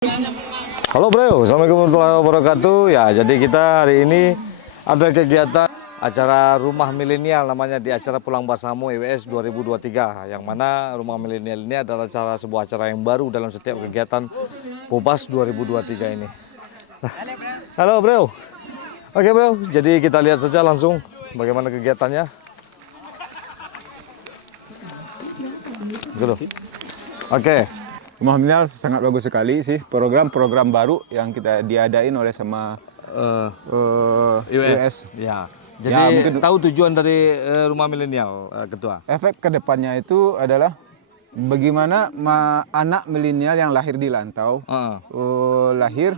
Halo bro, assalamualaikum warahmatullahi wabarakatuh. Ya, jadi kita hari ini ada kegiatan acara Rumah Milenial, namanya di acara Pulang Bersama IWS 2023. Yang mana Rumah Milenial ini adalah sebuah acara yang baru dalam setiap kegiatan Popas 2023 ini. Halo bro. Oke bro, jadi kita lihat saja langsung bagaimana kegiatannya. Gitu. Oke. Rumah Milenial sangat bagus sekali sih, program-program baru yang kita diadain oleh sama IWS. Ya. Jadi ya, mungkin tahu tujuan dari Rumah Milenial, Ketua? Efek kedepannya itu adalah bagaimana anak milenial yang lahir di rantau, lahir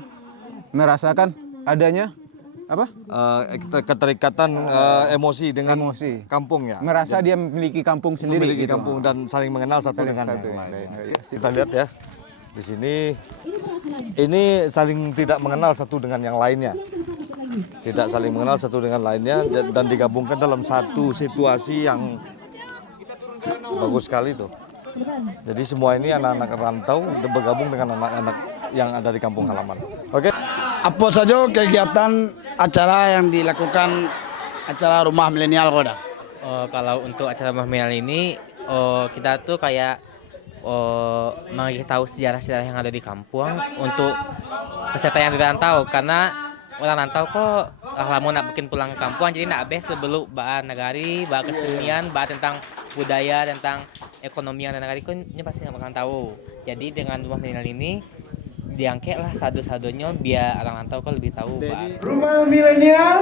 merasakan adanya apa? Keterikatan emosi dengan kampung ya. Merasa dia memiliki kampung sendiri. Memiliki gitu. kampung dan saling mengenal satu dengan yang lain. Kita lihat ya. Di sini ini saling tidak mengenal satu dengan yang lainnya. Tidak saling mengenal satu dengan lainnya dan digabungkan dalam satu situasi yang bagus sekali tuh. Jadi semua ini anak-anak rantau bergabung dengan anak-anak yang ada di kampung halaman. Oke. Apa saja kegiatan acara yang dilakukan acara Rumah Milenial Koda? Kalau untuk acara Rumah Milenial ini kita tuh kayak mengasih tahu sejarah-sejarah yang ada di kampung untuk peserta yang di rantau, karena orang rantau kok lama nak bikin pulang ke kampung, jadi nak abis sebelum bahas nagari, bahas kesenian, bahas tentang budaya, tentang ekonomi yang nagari kok pasti nggak bakal tahu. Jadi dengan Rumah Milenial ini diangkat lah sadu-sadunya biar orang rantau kok lebih tahu. Rumah Milenial,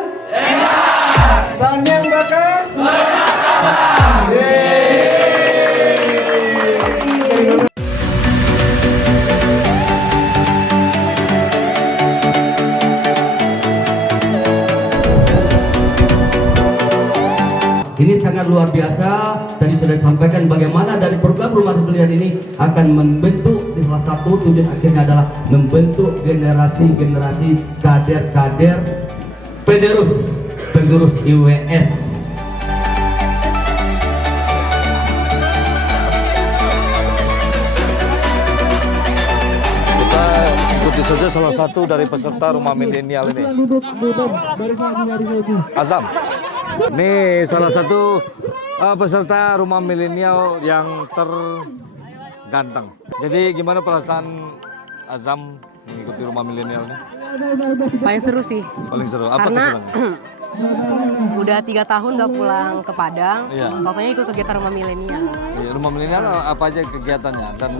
sang yang bakar, Ini sangat luar biasa. Tadi sudah disampaikan bagaimana dari program Rumah Milenial ini akan membentuk, di salah satu tujuan akhirnya adalah membentuk generasi-generasi kader-kader penerus IWS. Kita ikuti saja salah satu dari peserta Rumah Milenial ini. Azam. Ini salah satu peserta Rumah Milenial yang terganteng. Jadi gimana perasaan Azam mengikuti Rumah Milenial ini? Paling seru sih. Paling seru. Apa karena keseruannya? udah 3 tahun gak pulang ke Padang, Iya. pokoknya ikut kegiatan Rumah Milenial. Iya, Rumah Milenial apa aja kegiatannya? Dan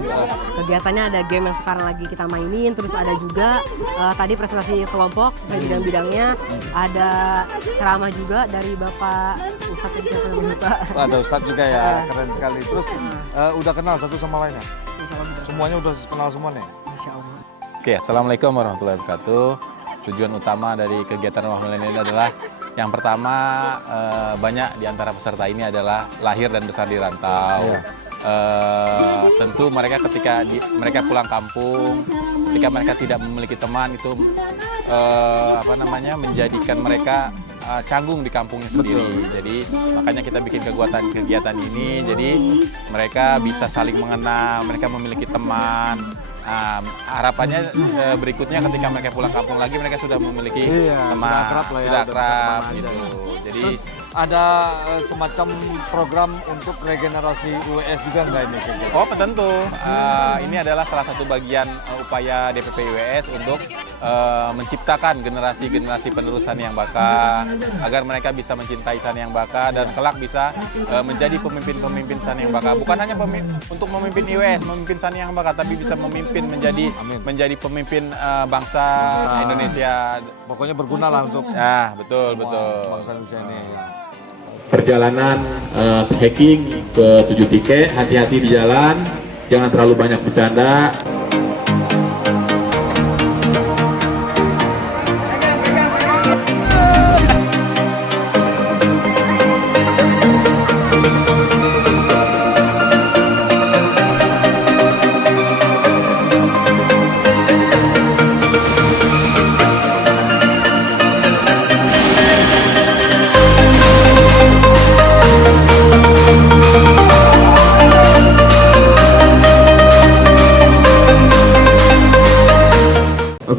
Kegiatannya ada game yang sekarang lagi kita mainin, terus ada juga tadi presentasi kelompok dari bidang-bidangnya, ada ceramah juga dari Bapak Ustadz yang siapa namanya Pak. ada Ustadz juga ya, keren sekali. Terus udah kenal satu sama lainnya? Semuanya udah kenal semua nih? Insya Allah. Oke, Assalamualaikum warahmatullahi wabarakatuh. Tujuan utama dari kegiatan Rumah Milenial ini adalah yang pertama, banyak di antara peserta ini adalah lahir dan besar di rantau. Iya. Tentu mereka ketika mereka pulang kampung, ketika mereka tidak memiliki teman itu menjadikan mereka canggung di kampungnya sendiri. Jadi makanya kita bikin kegiatan ini. Jadi mereka bisa saling mengenal, mereka memiliki teman. Harapannya berikutnya ketika mereka pulang kampung lagi mereka sudah memiliki teman, sudah akrab gitu. Jadi terus ada semacam program untuk regenerasi IWS juga enggak ini? Oh tentu, ini adalah salah satu bagian upaya DPP IWS untuk menciptakan generasi-generasi penerusan yang baka, agar mereka bisa mencintai San Yang Baka dan kelak bisa menjadi pemimpin-pemimpin San Yang Baka. Bukan hanya untuk memimpin IWS, memimpin San Yang Baka, tapi bisa memimpin menjadi pemimpin bangsa Indonesia. Pokoknya berguna lah untuk betul bangsa Indonesia ini. Perjalanan hiking ke 7 titik, hati-hati di jalan, jangan terlalu banyak bercanda.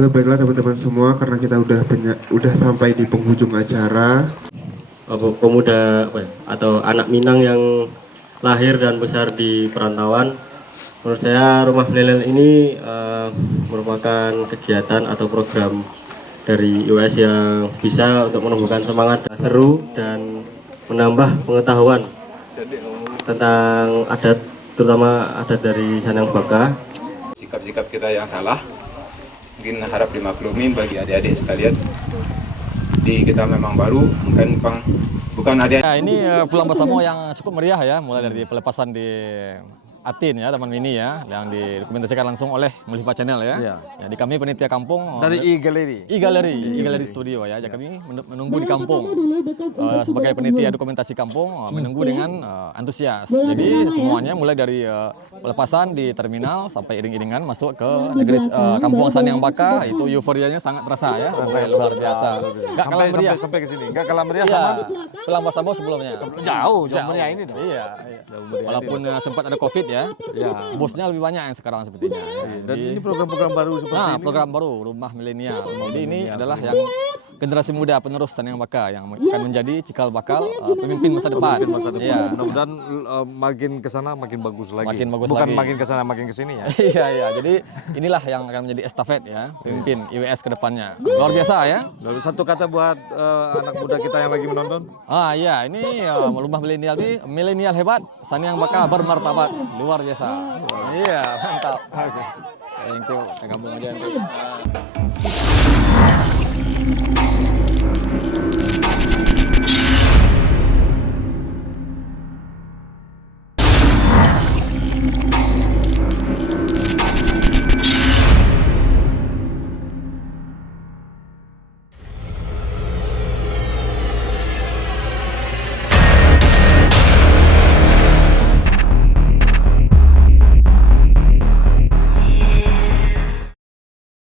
Oke, baiklah teman-teman semua, karena kita udah sampai di penghujung acara. Pemuda atau anak Minang yang lahir dan besar di perantauan, menurut saya Rumah Milenial ini merupakan kegiatan atau program dari IWS yang bisa untuk menumbuhkan semangat, seru, dan menambah pengetahuan tentang adat, terutama adat dari Sanang Baka. Sikap-sikap kita yang salah mungkin harap dimaklumin bagi adik-adik sekalian. Jadi kita memang baru, bukan adik. Ya, ini Pulang Bersama yang cukup meriah ya, mulai dari pelepasan di Atin ya, Taman Mini ya, yang didokumentasikan langsung oleh Mulifa Channel ya. Ya, di kami penitia kampung Dari e-Gallery. E-Gallery Studio ya. Jadi kami menunggu di kampung sebagai penitia dokumentasi kampung, menunggu dengan antusias. Jadi semuanya mulai dari pelepasan di terminal sampai iring-iringan masuk ke negeri kampung Sanyang Baka, itu euforianya sangat terasa ya, luar biasa. Nggak kalah meriah. Sampai ke sini. Enggak kalah meriah Iya, sama Pulang Bersama sebelumnya. jauh meriah ini dong. Iya. Walaupun sempat ada Covid ya, bosnya lebih banyak yang sekarang sepertinya. Dan ini program-program baru seperti ini. Program baru Rumah Milenial. Jadi ini adalah yang generasi muda penerus Sanang Baka yang akan menjadi cikal bakal pemimpin masa depan. Iya. Mudah-mudahan makin ke sana makin bagus lagi. Makin bagus Bukan lagi. makin ke sana makin ke sini ya. Iya. Jadi inilah yang akan menjadi estafet ya, pemimpin IWS ke depannya. Luar biasa ya. Satu kata buat anak muda kita yang lagi menonton. Iya, ini Rumah Milenial ini milenial hebat, Sanang Baka bermartabat. Luar biasa. Iya, mantap. Thank you. Kita gabung aja.